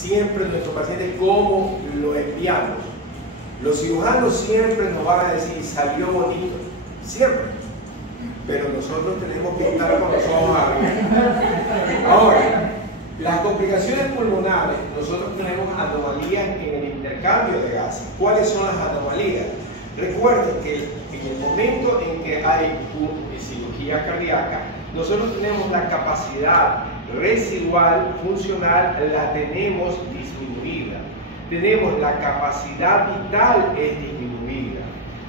siempre nuestros pacientes cómo lo enviamos. Los cirujanos siempre nos van a decir, salió bonito, siempre. Pero nosotros tenemos que estar con los ojos abiertos. Ahora, las complicaciones pulmonares, nosotros tenemos anomalías en el intercambio de gases. ¿Cuáles son las anomalías? Recuerden que en el momento en que hay cirugía cardíaca, nosotros tenemos la capacidad residual funcional, la tenemos disminuida. Tenemos la capacidad vital es disminuida.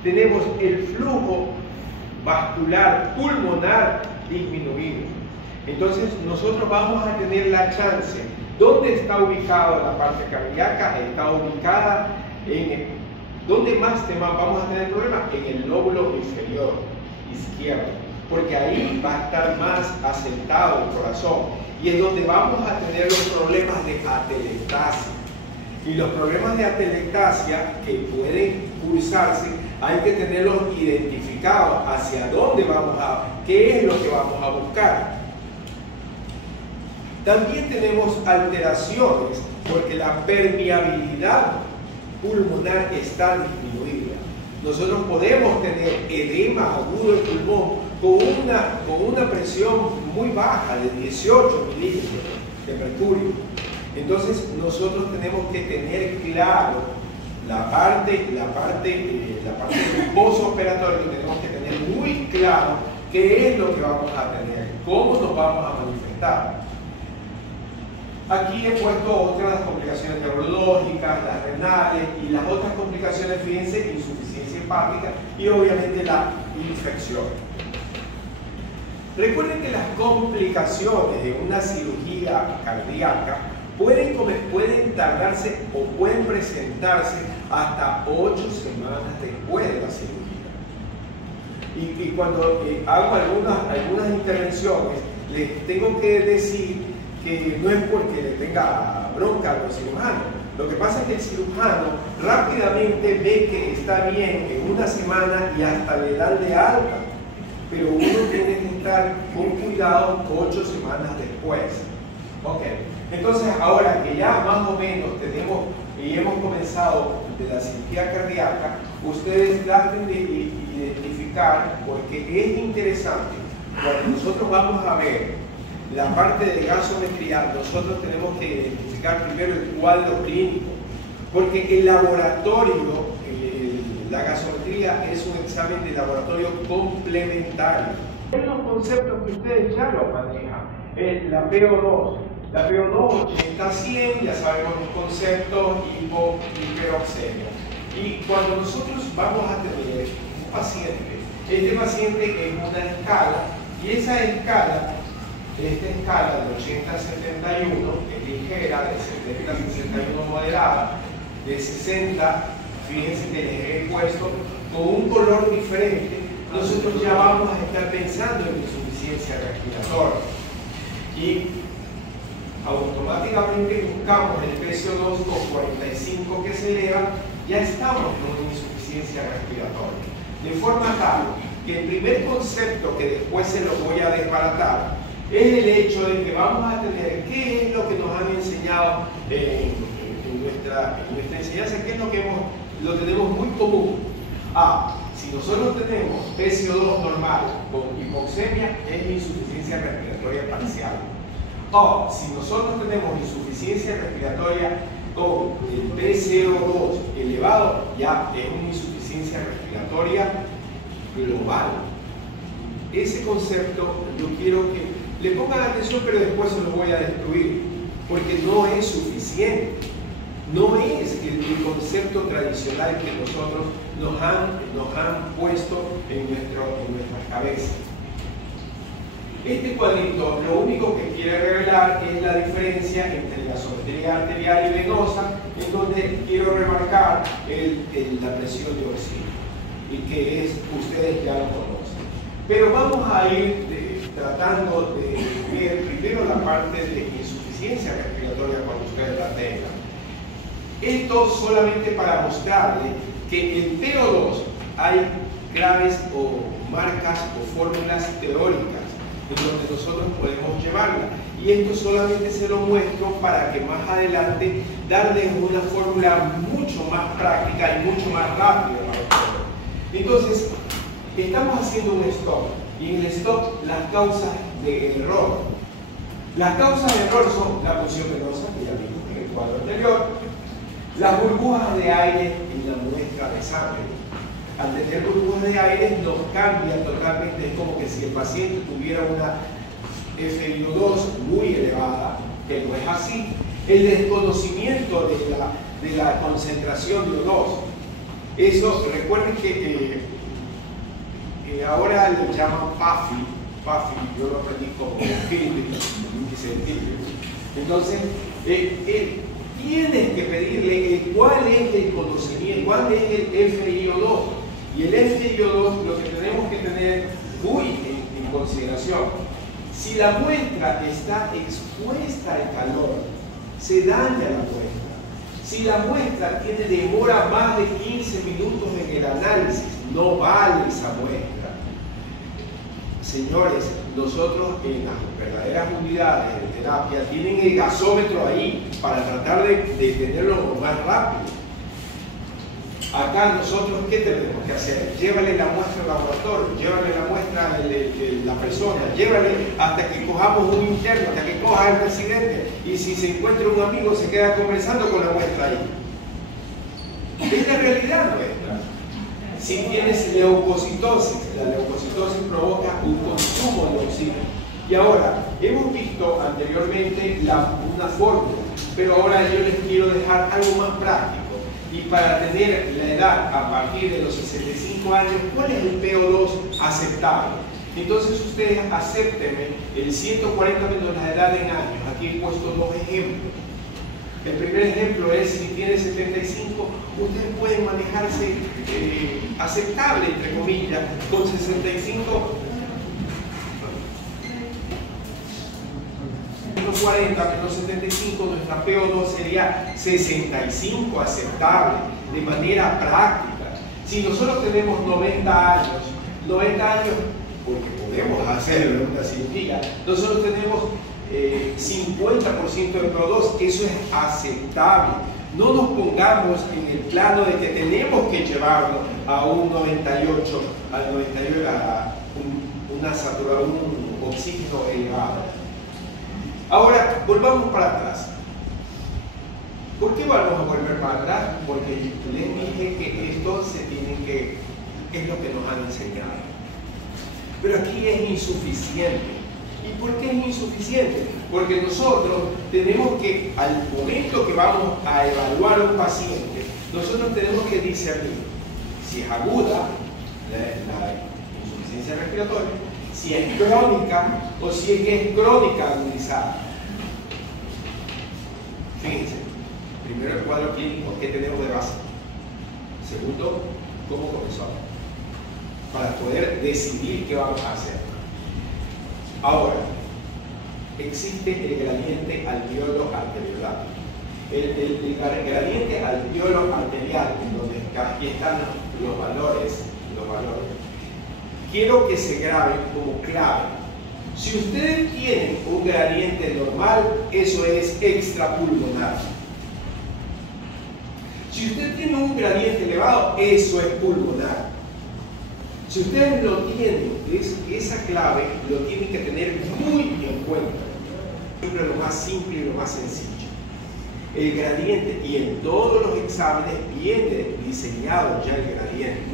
Tenemos el flujo vascular pulmonar disminuido. Entonces nosotros vamos a tener la chance. ¿Dónde está ubicada la parte cardíaca? Está ubicada en... ¿Dónde más vamos a tener problemas? En el lóbulo inferior izquierdo, porque ahí va a estar más asentado el corazón y es donde vamos a tener los problemas de atelectasia. Y los problemas de atelectasia que pueden cursarse, hay que tenerlos identificados hacia dónde vamos a, qué es lo que vamos a buscar. También tenemos alteraciones porque la permeabilidad pulmonar está disminuida. Nosotros podemos tener edema agudo del pulmón con una presión muy baja de 18 milímetros de mercurio. Entonces nosotros tenemos que tener claro la parte del postoperatorio, tenemos que tener muy claro qué es lo que vamos a tener, cómo nos vamos a manifestar. Aquí he puesto otras complicaciones neurológicas, las renales y las otras complicaciones, fíjense, insuficiencia hepática y obviamente la infección. Recuerden que las complicaciones de una cirugía cardíaca pueden tardarse o pueden presentarse hasta 8 semanas después de la cirugía. Y cuando hago algunas intervenciones, les tengo que decir que no es porque le tenga bronca al cirujano. Lo que pasa es que el cirujano rápidamente ve que está bien en una semana y hasta le dan de alta. Pero uno tiene que estar con cuidado 8 semanas después. Ok, entonces ahora que ya más o menos tenemos y hemos comenzado de la cirugía cardíaca, ustedes traten de identificar, porque es interesante, cuando nosotros vamos a ver la parte de gasometría, nosotros tenemos que identificar primero el cuadro clínico, porque el laboratorio, la gasometría es un examen de laboratorio complementario. En los conceptos que ustedes ya lo manejan, la PO2, la PO2 80-100, ya sabemos los conceptos, hiperoxemia. Y cuando nosotros vamos a tener un paciente, este paciente es una escala, y esa escala, esta escala de 80 a 71 es ligera, de 70 a 61 moderada, de 60, fíjense que les he puesto con un color diferente, nosotros ya vamos a estar pensando en insuficiencia respiratoria. Y automáticamente buscamos el PCO2 con 45 que se eleva, ya estamos con una insuficiencia respiratoria. De forma tal que el primer concepto que después se lo voy a desbaratar es el hecho de que vamos a tener qué es lo que nos han enseñado en nuestra enseñanza, qué es lo que lo tenemos muy común. Si nosotros tenemos PCO2 normal con hipoxemia, es insuficiencia respiratoria parcial. O si nosotros tenemos insuficiencia respiratoria con el PCO2 elevado, ya es una insuficiencia respiratoria global. Ese concepto yo quiero que le pongan atención, pero después se lo voy a destruir, porque no es suficiente. No es el concepto tradicional que nosotros nos han puesto en nuestras cabezas. Este cuadrito lo único que quiere revelar es la diferencia entre la gasometría arterial y venosa, en donde quiero remarcar la presión de oxígeno, y que ustedes ya lo conocen. Pero vamos a ir tratando de ver primero la parte de insuficiencia respiratoria cuando ustedes la tengan. Esto solamente para mostrarles que en PO2 hay claves o marcas o fórmulas teóricas. en donde nosotros podemos llevarla. Y esto solamente se lo muestro para que más adelante darles una fórmula mucho más práctica y mucho más rápida para ustedes. Entonces, estamos haciendo un stop. Y en el stop, las causas de error. Las causas de error son la punción venosa, que ya vimos en el cuadro anterior, las burbujas de aire en la muestra de sangre. Al tener burbujas de aire nos cambia totalmente, es como que si el paciente tuviera una FiO2 muy elevada, que no es así. El desconocimiento de la concentración de O2. Eso, recuerden que ahora le llaman PAFI, yo lo aprendí como índice de Philip. Entonces, tienes que pedirle cuál es el conocimiento, cuál es el FiO2. Y el FiO2 lo que tenemos que tener muy en consideración. Si la muestra está expuesta al calor, se daña la muestra. Si la muestra demora más de 15 minutos en el análisis, no vale esa muestra. Señores, nosotros en las verdaderas unidades de terapia tienen el gasómetro ahí para tratar de tenerlo más rápido. Acá nosotros, ¿qué tenemos que hacer? Llévale la muestra al laboratorio, llévale la muestra de la persona, llévale hasta que cojamos un interno, hasta que coja el residente. Y si se encuentra un amigo, se queda conversando con la muestra ahí. Es la realidad nuestra. Si tienes leucocitosis, la leucocitosis provoca un consumo de oxígeno. Y ahora, hemos visto anteriormente una fórmula, pero ahora yo les quiero dejar algo más práctico. Y para tener la edad a partir de los 65 años, ¿cuál es el PO2 aceptable? Entonces ustedes acéptenme el 140 menos la edad en años. Aquí he puesto dos ejemplos. El primer ejemplo es si tiene 75, ustedes pueden manejarse aceptable, entre comillas, con 65, 40 menos 75, nuestra PO2 sería 65 aceptable, de manera práctica. Si nosotros tenemos 90 años, porque podemos hacerlo en una cirugía, nosotros tenemos 50% de PO2, eso es aceptable. No nos pongamos en el plano de que tenemos que llevarlo a un 98, a un oxígeno elevado. Ahora, volvamos para atrás. ¿Por qué vamos a volver para atrás? Porque les dije que esto es lo que nos han enseñado. Pero aquí es insuficiente. ¿Y por qué es insuficiente? Porque nosotros tenemos que, al momento que vamos a evaluar a un paciente, nosotros tenemos que discernir si es aguda la insuficiencia respiratoria, si es crónica o si es crónica agudizada. Fíjense, primero el cuadro clínico, ¿qué tenemos de base? Segundo, ¿cómo comenzó? Para poder decidir qué vamos a hacer. Ahora, existe el gradiente alveolo arterial. El gradiente alveolo arterial, donde aquí están los valores. Quiero que se grabe como clave. Si ustedes tienen un gradiente normal, eso es extrapulmonar. Si usted tiene un gradiente elevado, eso es pulmonar. Si ustedes lo tienen, esa clave lo tienen que tener muy en cuenta. Siempre lo más simple y lo más sencillo. El gradiente, y en todos los exámenes viene diseñado ya el gradiente.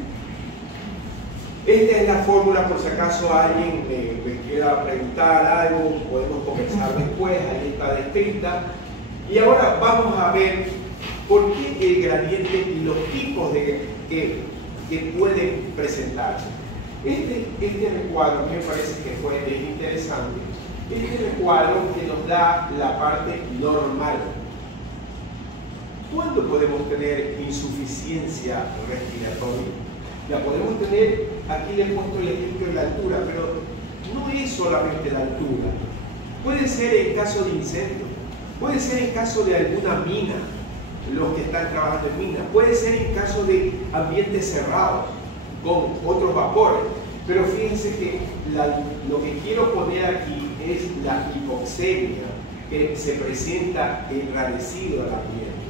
Esta es la fórmula, por si acaso alguien me quiera preguntar algo, podemos conversar después, ahí está descrita. Y ahora vamos a ver por qué el gradiente y los tipos que pueden presentarse. Este recuadro, a mí me parece que fue interesante. Este recuadro que nos da la parte normal. ¿Cuándo podemos tener insuficiencia respiratoria? La podemos tener, aquí le he puesto el ejemplo de la altura, pero no es solamente la altura. Puede ser en caso de incendio, puede ser en caso de alguna mina, los que están trabajando en mina, puede ser en caso de ambientes cerrados, con otros vapores. Pero fíjense que lo que quiero poner aquí es la hipoxemia que se presenta enrarecido al ambiente.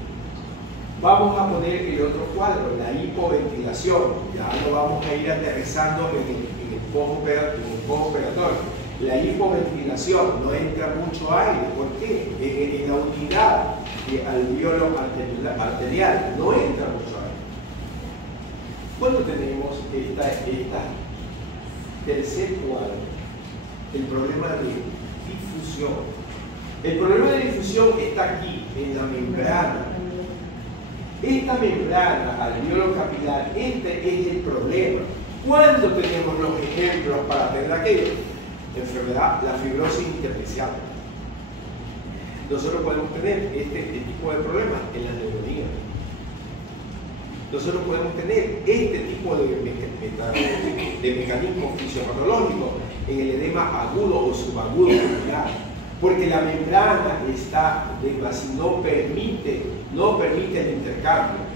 Vamos a poner el otro cuadro, la hipoventilación. Ya lo vamos a ir aterrizando en el postoperatorio. La hipoventilación, no entra mucho aire. ¿Por qué? En la unidad alveolo arterial no entra mucho aire. Cuando tenemos esta tercer cuadro, el problema de difusión. El problema de difusión está aquí, en la membrana. Esta membrana alveolo capilar, este es el problema. ¿Cuándo tenemos los ejemplos para tener aquello? Enfermedad, la fibrosis intersticial. Nosotros podemos tener este tipo de problemas en la neumonía. Nosotros podemos tener este tipo de mecanismo fisiopatológico en el edema agudo o subagudo capilar, porque la membrana está no permite el intercambio.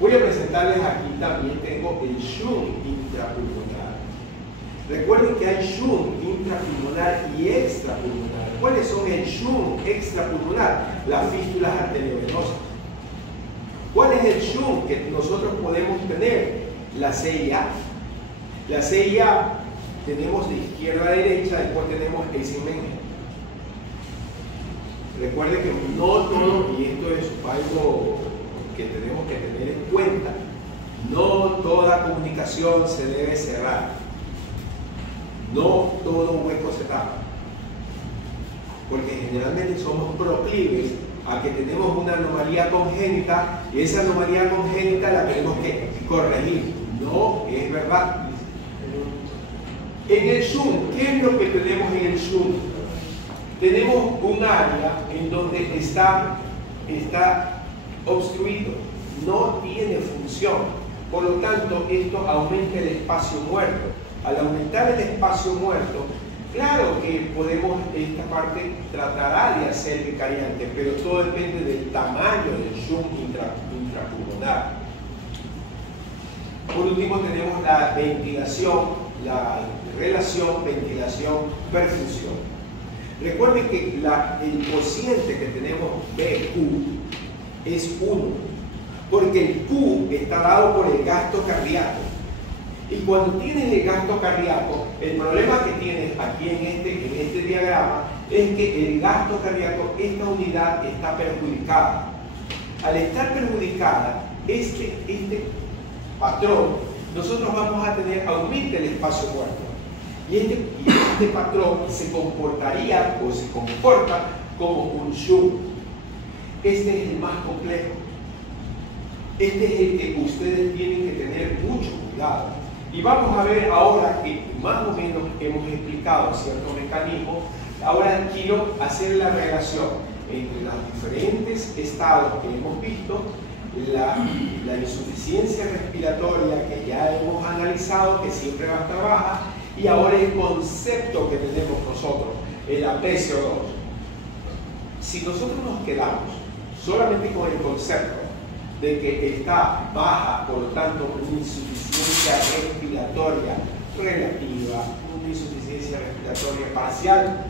Voy a presentarles aquí también, tengo el shunt intrapulmonar. Recuerden que hay shunt intrapulmonar y extrapulmonar. ¿Cuáles son el shunt extrapulmonar? Las fístulas arteriovenosas. ¿Cuál es el shunt que nosotros podemos tener? La CIA. La CIA tenemos de izquierda a derecha, después tenemos el Eisenmenger. Recuerden que no todo, y esto es algo que tenemos que tener en cuenta, no toda comunicación se debe cerrar. No todo hueco se tapa. Porque generalmente somos proclives a que tenemos una anomalía congénita y esa anomalía congénita la tenemos que corregir. No es verdad. En el shunt, ¿qué es lo que tenemos en el shunt? Tenemos un área en donde está obstruido, no tiene función. Por lo tanto, esto aumenta el espacio muerto. Al aumentar el espacio muerto, claro que podemos, esta parte tratará de hacer vicariante, pero todo depende del tamaño del shunt intrapulmonar. Por último tenemos la ventilación, la relación ventilación-perfusión. Recuerden que el cociente que tenemos BQ es 1, porque el Q está dado por el gasto cardíaco. Y cuando tienes el gasto cardíaco, el problema que tienes aquí en este diagrama es que el gasto cardíaco, esta unidad está perjudicada. Al estar perjudicada, este patrón, nosotros vamos a tener, aumenta el espacio muerto. Y este patrón se comportaría o se comporta como un shunt. Este es el más complejo. Este es el que ustedes tienen que tener mucho cuidado. Y vamos a ver ahora que más o menos hemos explicado ciertos mecanismos. Ahora quiero hacer la relación entre los diferentes estados que hemos visto, la insuficiencia respiratoria que ya hemos analizado, que siempre va a estar baja, y ahora el concepto que tenemos nosotros, el APCO2. Si nosotros nos quedamos solamente con el concepto de que está baja, por lo tanto, una insuficiencia respiratoria relativa, una insuficiencia respiratoria parcial,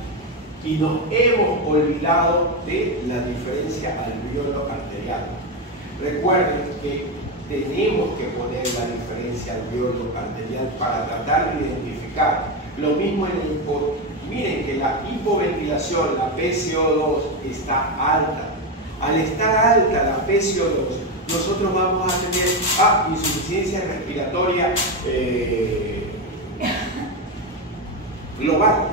y nos hemos olvidado de la diferencia alveolo arterial. Recuerden que tenemos que poner la diferencia alveolo arterial para tratar de identificar. Lo mismo en el miren que la hipoventilación, la PCO2 está alta. Al estar alta la PCO2, nosotros vamos a tener insuficiencia respiratoria global.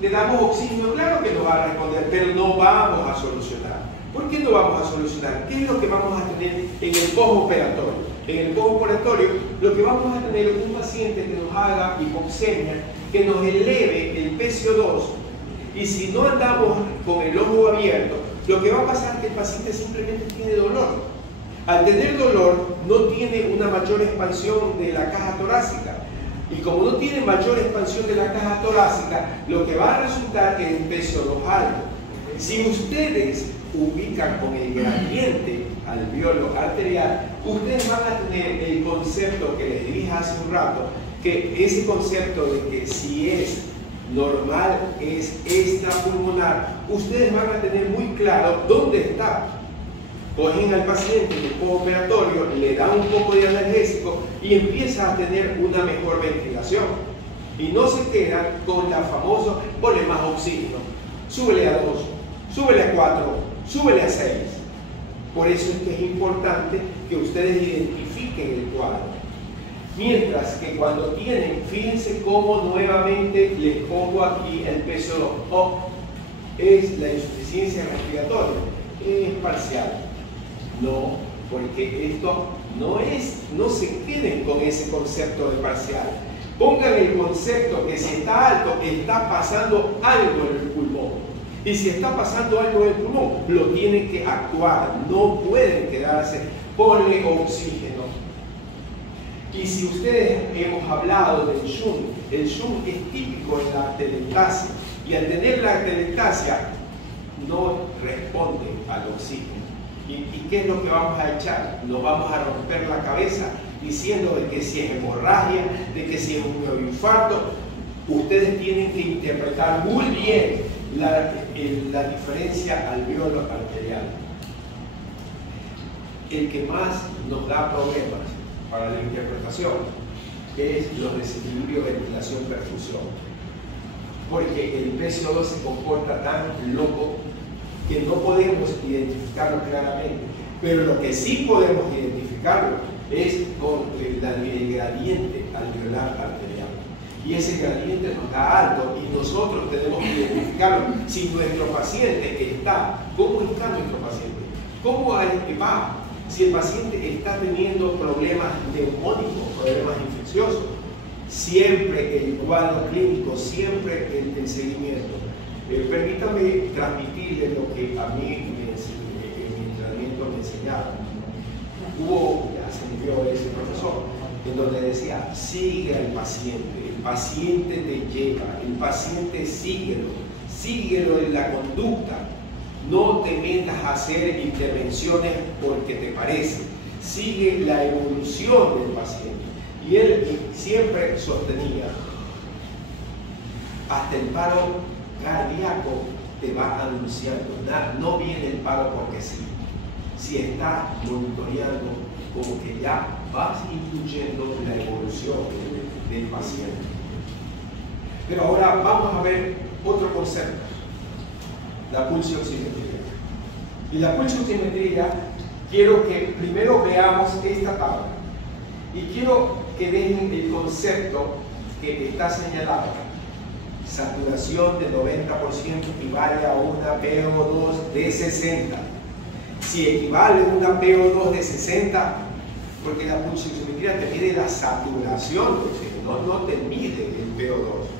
Le damos oxígeno, claro que nos va a responder, pero no vamos a solucionar. ¿Por qué no vamos a solucionar? ¿Qué es lo que vamos a tener en el postoperatorio? En el postoperatorio lo que vamos a tener es un paciente que nos haga hipoxemia, que nos eleve el PCO2, y si no andamos con el ojo abierto, lo que va a pasar es que el paciente simplemente tiene dolor. Al tener dolor, no tiene una mayor expansión de la caja torácica. Y como no tiene mayor expansión de la caja torácica, lo que va a resultar es un PCO2 alto. Si ustedes ubican con el gradiente alveolo arterial, ustedes van a tener el concepto que les dije hace un rato, que ese concepto de que si es normal es extrapulmonar, ustedes van a tener muy claro dónde está. Cogen al paciente en el postoperatorio, le dan un poco de analgésico y empieza a tener una mejor ventilación. Y no se quedan con la famosa, ponle más oxígeno, súbele a 2, súbele a 4, súbele a 6. Por eso es que es importante que ustedes identifiquen el cuadro. Mientras que cuando tienen, fíjense cómo nuevamente les pongo aquí el PCO2. Es la insuficiencia respiratoria, es parcial. No, porque esto no se queden con ese concepto de parcial. Pongan el concepto que si está alto, está pasando algo en el pulmón. Y si está pasando algo en el pulmón, lo tienen que actuar, no pueden quedarse, ponle oxígeno. Y si ustedes hemos hablado del shunt, el shunt es típico en la atelectasia, y al tener la atelectasia no responde al oxígeno. ¿Y qué es lo que vamos a echar? Nos vamos a romper la cabeza diciendo de que si es hemorragia, de que si es un mioinfarto. Ustedes tienen que interpretar muy bien la diferencia alveolo arterial. El que más nos da problemas para la interpretación es los desequilibrios de ventilación-perfusión, porque el PCO2 se comporta tan loco que no podemos identificarlo claramente, pero lo que sí podemos identificarlo es con el gradiente alveolar arterial, y ese gradiente nos da alto y nosotros tenemos que identificarlo. Si nuestro paciente está, ¿cómo está nuestro paciente? ¿Cómo va? Si el paciente está teniendo problemas neumónicos, problemas infecciosos, siempre el cuadro clínico, siempre el seguimiento. Permítame transmitirle lo que a mí en mi entrenamiento me enseñaron. Ya se me dio ese profesor, en donde decía, sigue al paciente, el paciente te lleva, el paciente síguelo en la conducta. No te metas a hacer intervenciones porque te parece. Sigue la evolución del paciente. Y él siempre sostenía, hasta el paro cardíaco te va anunciando. No viene el paro porque sí. Si estás monitoreando, como que ya vas incluyendo la evolución del paciente. Pero ahora vamos a ver otro concepto. La pulsioximetría. Y la pulsioximetría, quiero que primero veamos esta tabla. Y quiero que vean el concepto que está señalado. Saturación del 90% equivale a una PO2 de 60. Si equivale a una PO2 de 60, porque la pulsioximetría te mide la saturación, no te mide el PO2.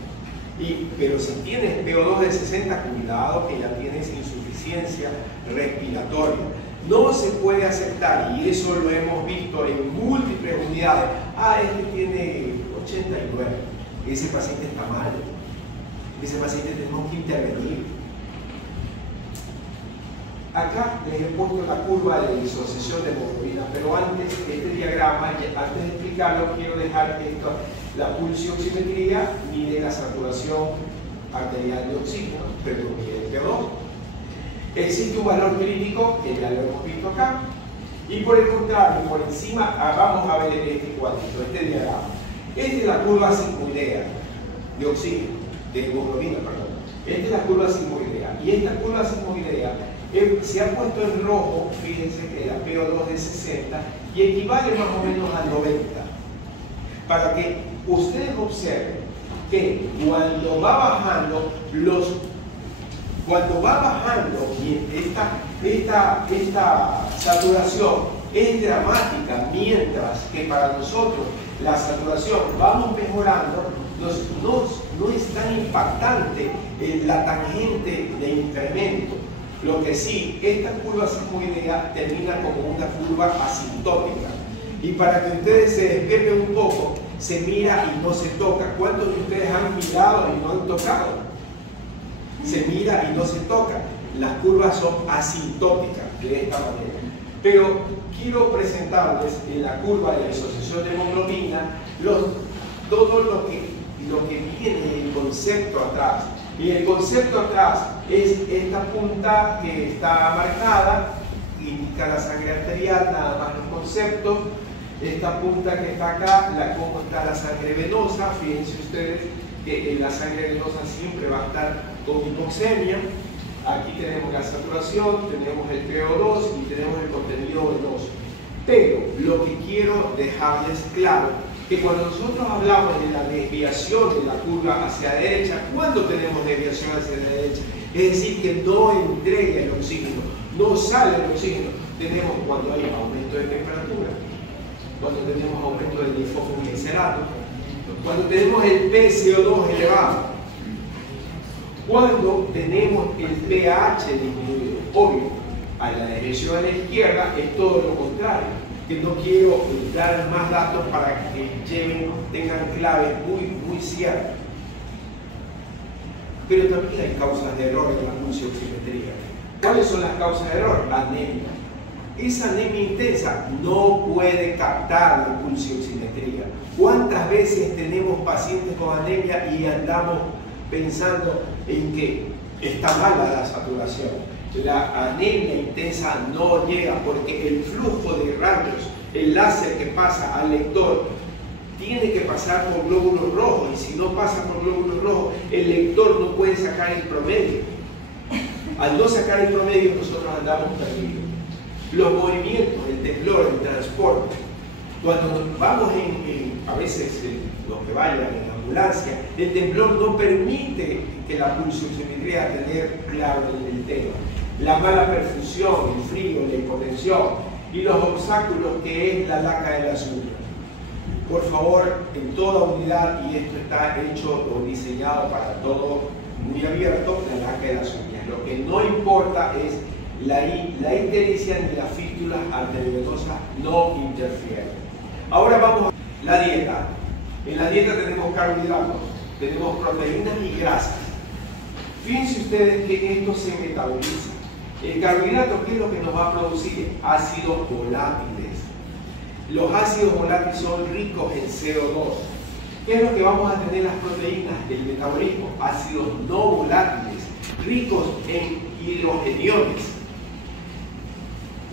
Pero si tienes PO2 de 60, cuidado que ya tienes insuficiencia respiratoria. No se puede aceptar, y eso lo hemos visto en múltiples unidades. Este tiene 89, ese paciente está mal, ese paciente tenemos que intervenir. Acá les he puesto la curva de disociación de hemoglobina, pero antes, este diagrama, antes de explicarlo, quiero dejar esto. La pulsioximetría mide la saturación arterial de oxígeno, pero mide el PO2. Existe un valor crítico, que ya lo hemos visto acá, y por el contrario, por encima, vamos a ver este cuadrito, este diagrama. Esta es la curva sigmoidea de oxígeno, de hemoglobina, perdón. Esta es la curva sigmoidea, y esta curva sigmoidea se ha puesto en rojo, fíjense que la PO2 de 60, y equivale más o menos a 90. Para que ustedes observen que cuando va bajando esta saturación es dramática, mientras que para nosotros la saturación vamos mejorando, no es tan impactante la tangente de incremento. Lo que sí, esta curva sigmoidea termina como una curva asintótica. Y para que ustedes se despierten un poco, se mira y no se toca. ¿Cuántos de ustedes han mirado y no han tocado? Se mira y no se toca. las curvas son asintóticas de esta manera. Pero quiero presentarles en la curva de la disociación de hemoglobina todo lo que viene el concepto atrás. Y el concepto atrás es esta punta que está marcada, indica la sangre arterial, nada más los conceptos. Esta punta que está acá, cómo está la sangre venosa. Fíjense ustedes que la sangre venosa siempre va a estar con hipoxemia. Aquí tenemos la saturación, tenemos el PO2 y tenemos el contenido venoso. Pero lo que quiero dejarles claro, que cuando nosotros hablamos de la desviación de la curva hacia la derecha, ¿cuándo tenemos desviación hacia la derecha? Es decir, que no entrega el oxígeno, no sale el oxígeno. Tenemos cuando hay aumento de temperatura, cuando tenemos aumento del difosfoglicerato, cuando tenemos el PCO2 elevado, cuando tenemos el pH disminuido. Obvio, a la derecha a la izquierda es todo lo contrario, que no quiero dar más datos para que tengan claves muy ciertas. Pero también hay causas de error en la pulsioximetría. ¿Cuáles son las causas de error? Anemia. Esa anemia intensa no puede captar la pulsioximetría. ¿Cuántas veces tenemos pacientes con anemia y andamos pensando en que está mala la saturación? La anemia intensa no llega porque el flujo de rayos, el láser que pasa al lector, tiene que pasar por glóbulos rojos, y si no pasa por glóbulos rojos, el lector no puede sacar el promedio. Al no sacar el promedio, nosotros andamos perdidos. Los movimientos, el temblor, el transporte, cuando vamos a veces los que vayan en ambulancia, el temblor no permite que la pulsioximetría tener claro el tema. La mala perfusión, el frío, la hipotensión y los obstáculos que es la laca del azúcar. Por favor, en toda unidad, y esto está hecho o diseñado para todo muy abierto, la laca de las uñas. Lo que no importa es la ictericia ni las fístulas arteriovenosas no interfieren. Ahora vamos a la dieta. En la dieta tenemos carbohidratos, tenemos proteínas y grasas. Fíjense ustedes que esto se metaboliza. El carbohidrato, ¿qué es lo que nos va a producir? Ácidos volátiles. Los ácidos volátiles son ricos en CO2. ¿Qué es lo que vamos a tener las proteínas del metabolismo? Ácidos no volátiles, ricos en hidrogeniones.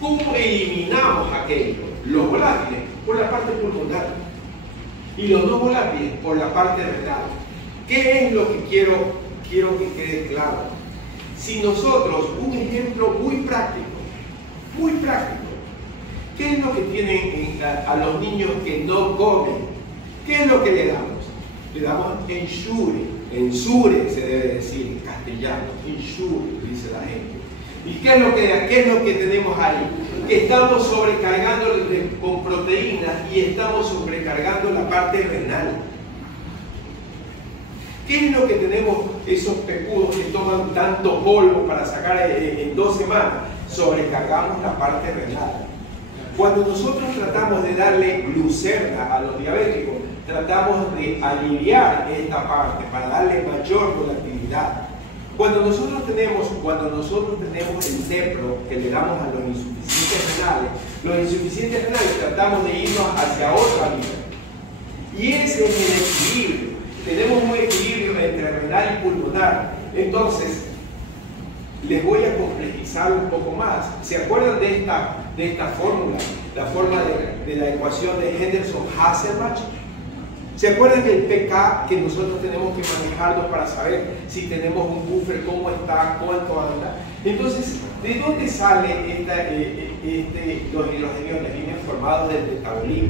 ¿Cómo eliminamos aquello? Los volátiles por la parte pulmonar y los no volátiles por la parte renal. ¿Qué es lo que quiero que quede claro? Si nosotros, un ejemplo muy práctico, ¿qué es lo que tienen a los niños que no comen? ¿Qué es lo que le damos? Le damos ensure se debe decir en castellano, ensure, dice la gente. ¿Y qué es lo que tenemos ahí? Que estamos sobrecargando con proteínas y estamos sobrecargando la parte renal. ¿Qué es lo que tenemos esos pecudos que toman tanto polvo para sacar en 2 semanas? Sobrecargamos la parte renal. Cuando nosotros tratamos de darle glucerna a los diabéticos, tratamos de aliviar esta parte para darle mayor volatilidad. Cuando nosotros tenemos el nepro que le damos a los insuficientes renales tratamos de irnos hacia otra vía. Y ese es el equilibrio. Tenemos un equilibrio entre renal y pulmonar. Entonces, les voy a complejizar un poco más. ¿Se acuerdan de esta fórmula? La fórmula de la ecuación de Henderson-Hasselbalch. ¿Se acuerdan del pK que nosotros tenemos que manejarlo para saber si tenemos un buffer, cómo está, cuánto anda? Entonces, ¿de dónde sale los hidrogeniones? Vienen formados del metabolismo.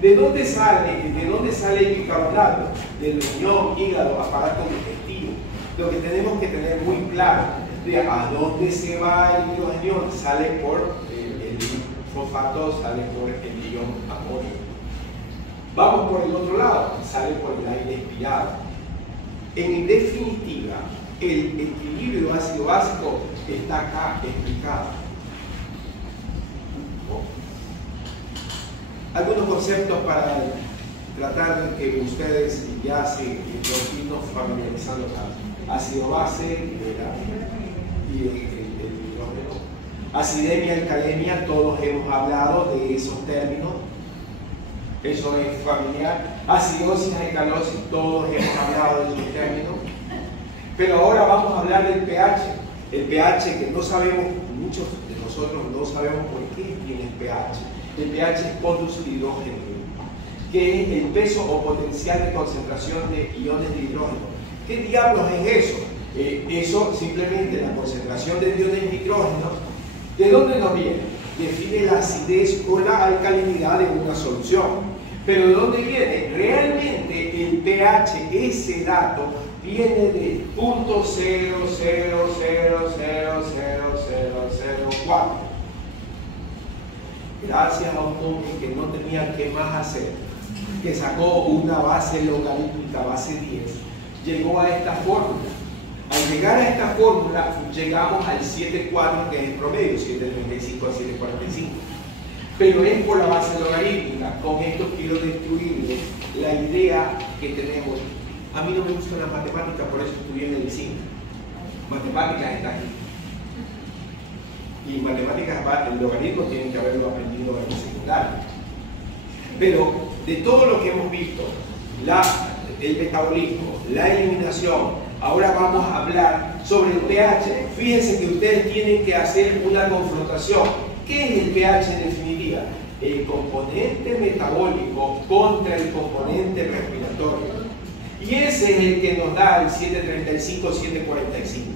¿De dónde sale el bicarbonato? Del riñón, hígado, aparato digestivo. Lo que tenemos que tener muy claro de a dónde se va el hidrogenión. Sale por el fosfato, sale por el ion amonio. Vamos por el otro lado, sale por el aire expirado. En definitiva, el equilibrio ácido básico está acá explicado. Algunos conceptos para tratar de que ustedes ya se nos familiarizando acá. Ácido base y el hidrógeno. Acidemia, alcalemia, todos hemos hablado de esos términos. Eso es familiar. Acidosis, alcalosis, todos hemos hablado de esos términos. Pero ahora vamos a hablar del pH. El pH que no sabemos, muchos de nosotros no sabemos por qué tiene el pH. El pH es pontus hidrógeno, que es el peso o potencial de concentración de iones de hidrógeno. ¿Qué diablos es eso? Eso simplemente la concentración de iones de hidrógeno. ¿De dónde nos viene? Define la acidez o la alcalinidad de una solución. Pero ¿de dónde viene? Realmente el pH, ese dato, viene de 0.00000004. Gracias a un hombre que no tenía qué más hacer, que sacó una base logarítmica, base 10, llegó a esta fórmula. Al llegar a esta fórmula, llegamos al 7,4, que es el promedio, 7,35 a 7,45. Pero es por la base logarítmica. Con esto quiero destruirle la idea que tenemos. A mí no me gusta la matemática, por eso estudié medicina. Matemáticas está aquí. Y matemáticas, el logaritmo tienen que haberlo aprendido en el secundario. Pero de todo lo que hemos visto, el metabolismo, la eliminación, ahora vamos a hablar sobre el pH. Fíjense que ustedes tienen que hacer una confrontación. ¿Qué es el pH en definitiva? El componente metabólico contra el componente respiratorio. Y ese es el que nos da el 735, 745.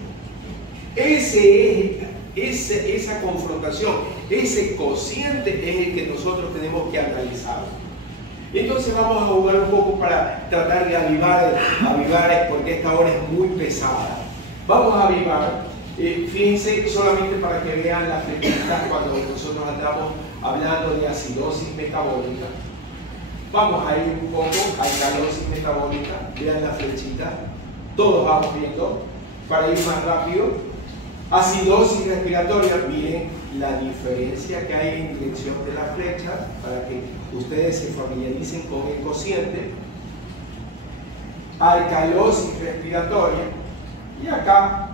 Esa confrontación, ese cociente es el que nosotros tenemos que analizar. Entonces vamos a jugar un poco para tratar de avivar porque esta hora es muy pesada. Vamos a avivar, fíjense solamente para que vean las flechitas cuando nosotros andamos hablando de acidosis metabólica. Vamos a ir un poco a alcalosis metabólica, vean la flechita, todos vamos viendo, para ir más rápido. Acidosis respiratoria, miren la diferencia que hay en dirección de la flecha para que ustedes se familiaricen con el cociente. Alcalosis respiratoria, y acá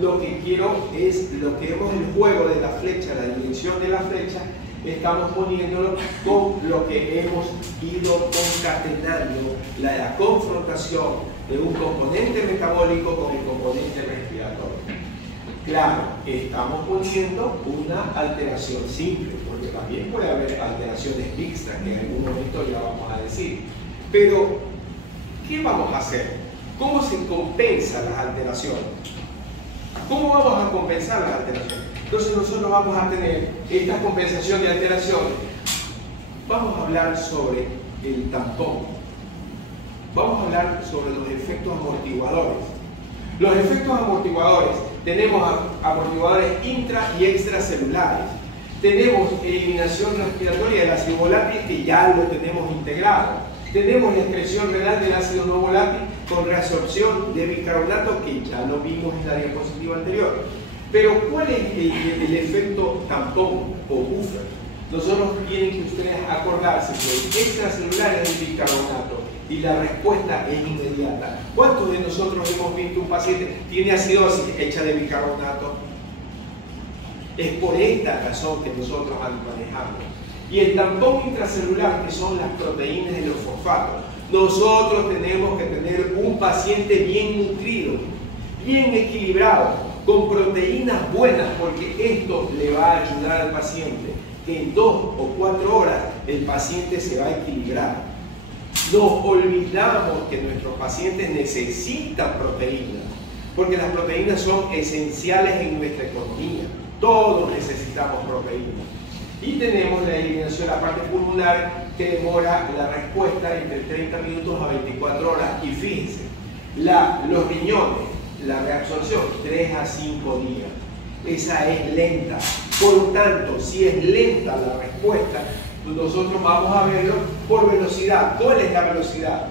lo que quiero es lo que vemos el juego de la flecha, la dirección de la flecha, estamos poniéndolo con lo que hemos ido concatenando, la confrontación de un componente metabólico con el componente respiratorio. Claro, estamos poniendo una alteración simple, porque también puede haber alteraciones mixtas, que en algún momento ya vamos a decir. Pero, ¿qué vamos a hacer? ¿Cómo se compensan las alteraciones? ¿Cómo vamos a compensar las alteraciones? Entonces nosotros vamos a tener esta compensación de alteraciones. Vamos a hablar sobre el tampón. Vamos a hablar sobre los efectos amortiguadores. Los efectos amortiguadores, tenemos amortiguadores intra y extracelulares. Tenemos eliminación respiratoria del ácido volátil, que ya lo tenemos integrado. Tenemos la excreción renal del ácido no volátil con reabsorción de bicarbonato, que ya lo vimos en la diapositiva anterior. Pero ¿cuál es el efecto tampón o buffer? Nosotros tienen que ustedes acordarse que el extracelular es el bicarbonato y la respuesta es inmediata. ¿Cuántos de nosotros hemos visto un paciente que tiene acidosis hecha de bicarbonato? Es por esta razón que nosotros manejamos. Y el tampón intracelular, que son las proteínas de los fosfatos, nosotros tenemos que tener un paciente bien nutrido, bien equilibrado, con proteínas buenas, porque esto le va a ayudar al paciente que en 2 o 4 horas el paciente se va a equilibrar. Nos olvidamos que nuestros pacientes necesitan proteínas, porque las proteínas son esenciales en nuestra economía. Todos necesitamos proteínas. Y tenemos la eliminación de la parte pulmonar, que demora la respuesta entre 30 minutos a 24 horas. Y fíjense, los riñones, la reabsorción, 3 a 5 días. Esa es lenta. Por lo tanto, si es lenta la respuesta, nosotros vamos a verlo por velocidad. ¿Cuál es la velocidad?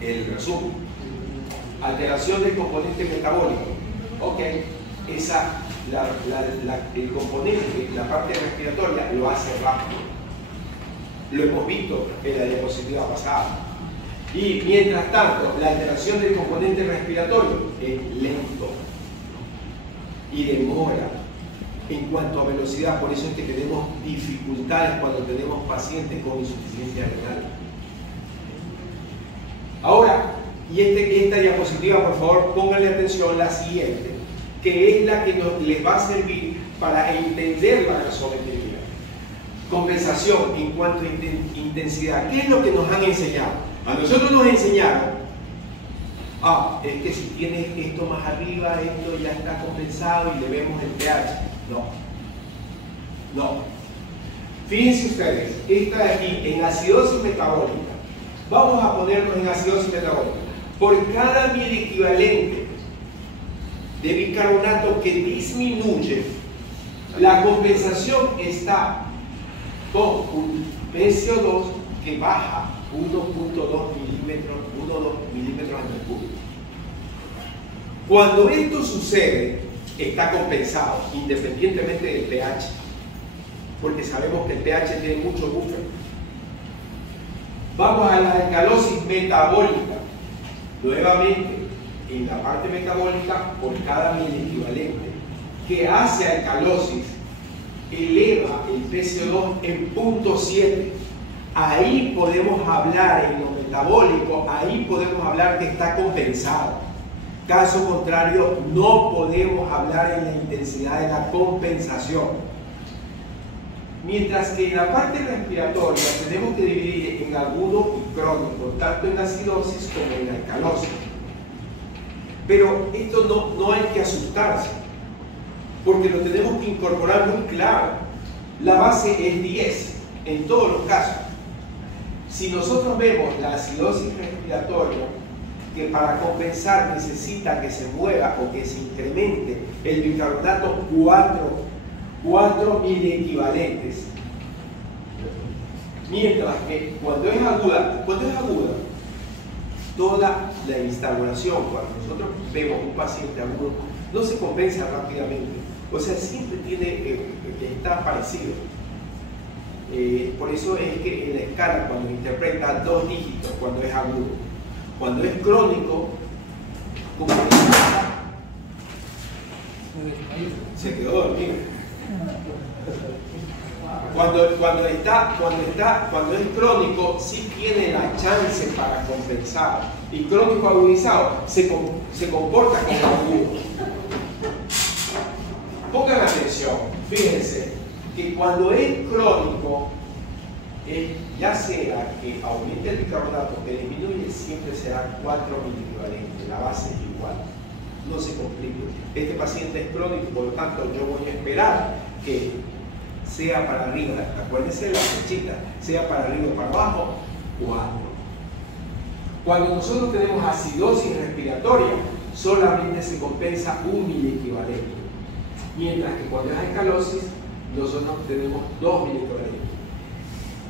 El resumen. Alteración del componente metabólico. Ok, el componente, la parte respiratoria, lo hace rápido. Lo hemos visto en la diapositiva pasada. Y mientras tanto, la alteración del componente respiratorio es lento. y demora en cuanto a velocidad. Por eso es que tenemos dificultades cuando tenemos pacientes con insuficiencia renal. Ahora, y esta diapositiva, por favor, pónganle atención, la siguiente, que es la que les va a servir para entender la gasometría. Compensación en cuanto a intensidad. ¿Qué es lo que nos han enseñado? A nosotros nos enseñaron, es que si tienes esto más arriba, esto ya está compensado y le vemos el pH. No. Fíjense ustedes, esta de aquí, en acidosis metabólica, vamos a ponernos en acidosis metabólica. Por cada miliequivalente de bicarbonato que disminuye, la compensación está con un PCO2 que baja 1.2 milímetros en el cubo. Cuando esto sucede, está compensado, independientemente del pH, porque sabemos que el pH tiene mucho buffer. Vamos a la alcalosis metabólica. Nuevamente, en la parte metabólica, por cada miliequivalente que hace alcalosis, eleva el PCO2 en 0.7. Ahí podemos hablar, en lo metabólico, ahí podemos hablar que está compensado. Caso contrario, no podemos hablar en la intensidad de la compensación. Mientras que en la parte respiratoria tenemos que dividir en agudo y crónico, tanto en acidosis como en alcalosis. Pero esto no hay que asustarse, porque lo tenemos que incorporar muy claro. La base es 10 en todos los casos. Si nosotros vemos la acidosis respiratoria, que para compensar necesita que se mueva o que se incremente el bicarbonato 4 miliequivalentes, mientras que cuando es aguda, toda la instauración, cuando nosotros vemos un paciente agudo, no se compensa rápidamente. O sea, siempre está parecido. Por eso es que en la escala, cuando interpreta 2 dígitos, cuando es agudo, cuando es crónico, como se quedó dormido. Cuando es crónico, sí tiene la chance para compensar. Y crónico agudizado se comporta como agudo. Pongan atención, fíjense que cuando es crónico, ya sea que aumente el bicarbonato, que disminuye, siempre será 4 miliequivalentes, la base es igual, no se complique. Este paciente es crónico, por lo tanto yo voy a esperar que sea para arriba, acuérdense la flechita, sea para arriba o para abajo, 4. Cuando nosotros tenemos acidosis respiratoria, solamente se compensa 1 miliequivalente, mientras que cuando es alcalosis, nosotros tenemos 2 miliequivalentes.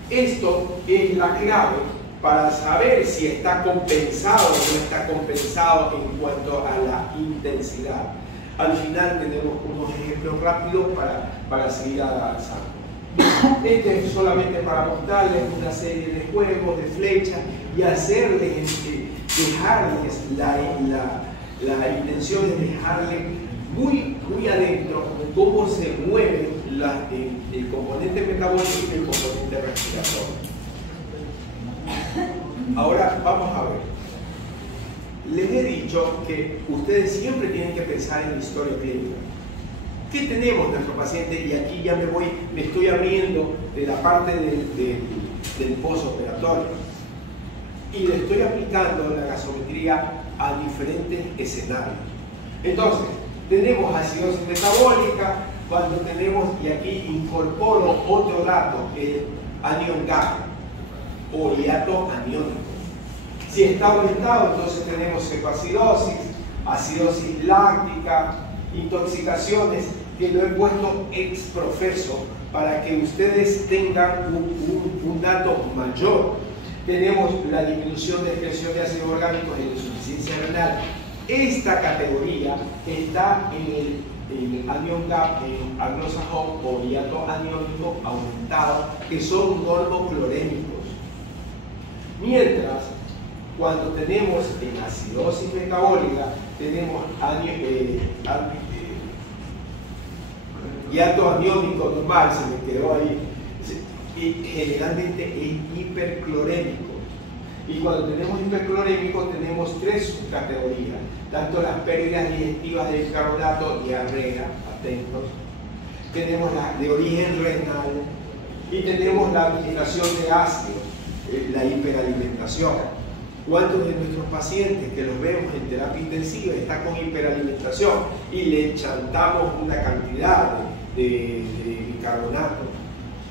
Esto es la clave para saber si está compensado o no está compensado en cuanto a la intensidad. Al final tenemos unos ejemplos rápidos para seguir avanzando. Este es solamente para mostrarles una serie de juegos, de flechas y hacerles, dejarles la intención es dejarles muy adentro cómo se mueve el componente metabólico y el componente respiratorio. Ahora vamos a ver. Les he dicho que ustedes siempre tienen que pensar en la historia clínica. ¿Qué tenemos nuestro paciente? Y aquí ya me estoy abriendo de la parte del postoperatorio. Y le estoy aplicando la gasometría a diferentes escenarios. Entonces, tenemos acidosis metabólica, cuando tenemos, y aquí incorporo otro dato, el anion gap o hiato aniónico. Si está aumentado, entonces tenemos cecoacidosis, acidosis láctica, intoxicaciones, que lo he puesto ex profeso para que ustedes tengan un dato mayor. Tenemos la disminución de excreción de ácidos orgánicos y de insuficiencia renal. Esta categoría está en el anion gap, en anglosajón o hiato aniónico aumentado, que son normoclorémicos. Mientras, cuando tenemos en acidosis metabólica, tenemos hiato aniónico normal, se me quedó ahí. Y generalmente es hiperclorémico. Y cuando tenemos hiperclorémico tenemos tres subcategorías, tanto las pérdidas digestivas de bicarbonato, diarrea, atentos, tenemos la de origen renal y tenemos la administración de ácidos, la hiperalimentación. ¿Cuántos de nuestros pacientes que los vemos en terapia intensiva están con hiperalimentación y le chantamos una cantidad de bicarbonato?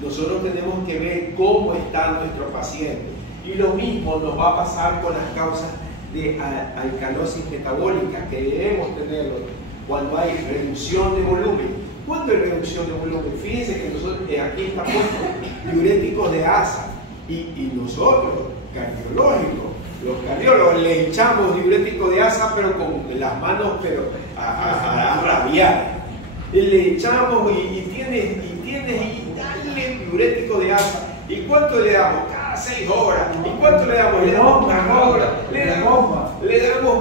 Nosotros tenemos que ver cómo está nuestro paciente. Y lo mismo nos va a pasar con las causas de alcalosis metabólica, que debemos tenerlo cuando hay reducción de volumen. ¿Cuándo hay reducción de volumen? Fíjense que nosotros, aquí está puesto diuréticos de asa y nosotros, cardiológicos, los cardiólogos le echamos diurético de asa, pero con las manos a rabiar. Le echamos y tienes y dale diurético de asa. ¿Y cuánto le damos? Cada 6 horas. ¿Y cuánto le damos? Le damos cada hora. Le damos,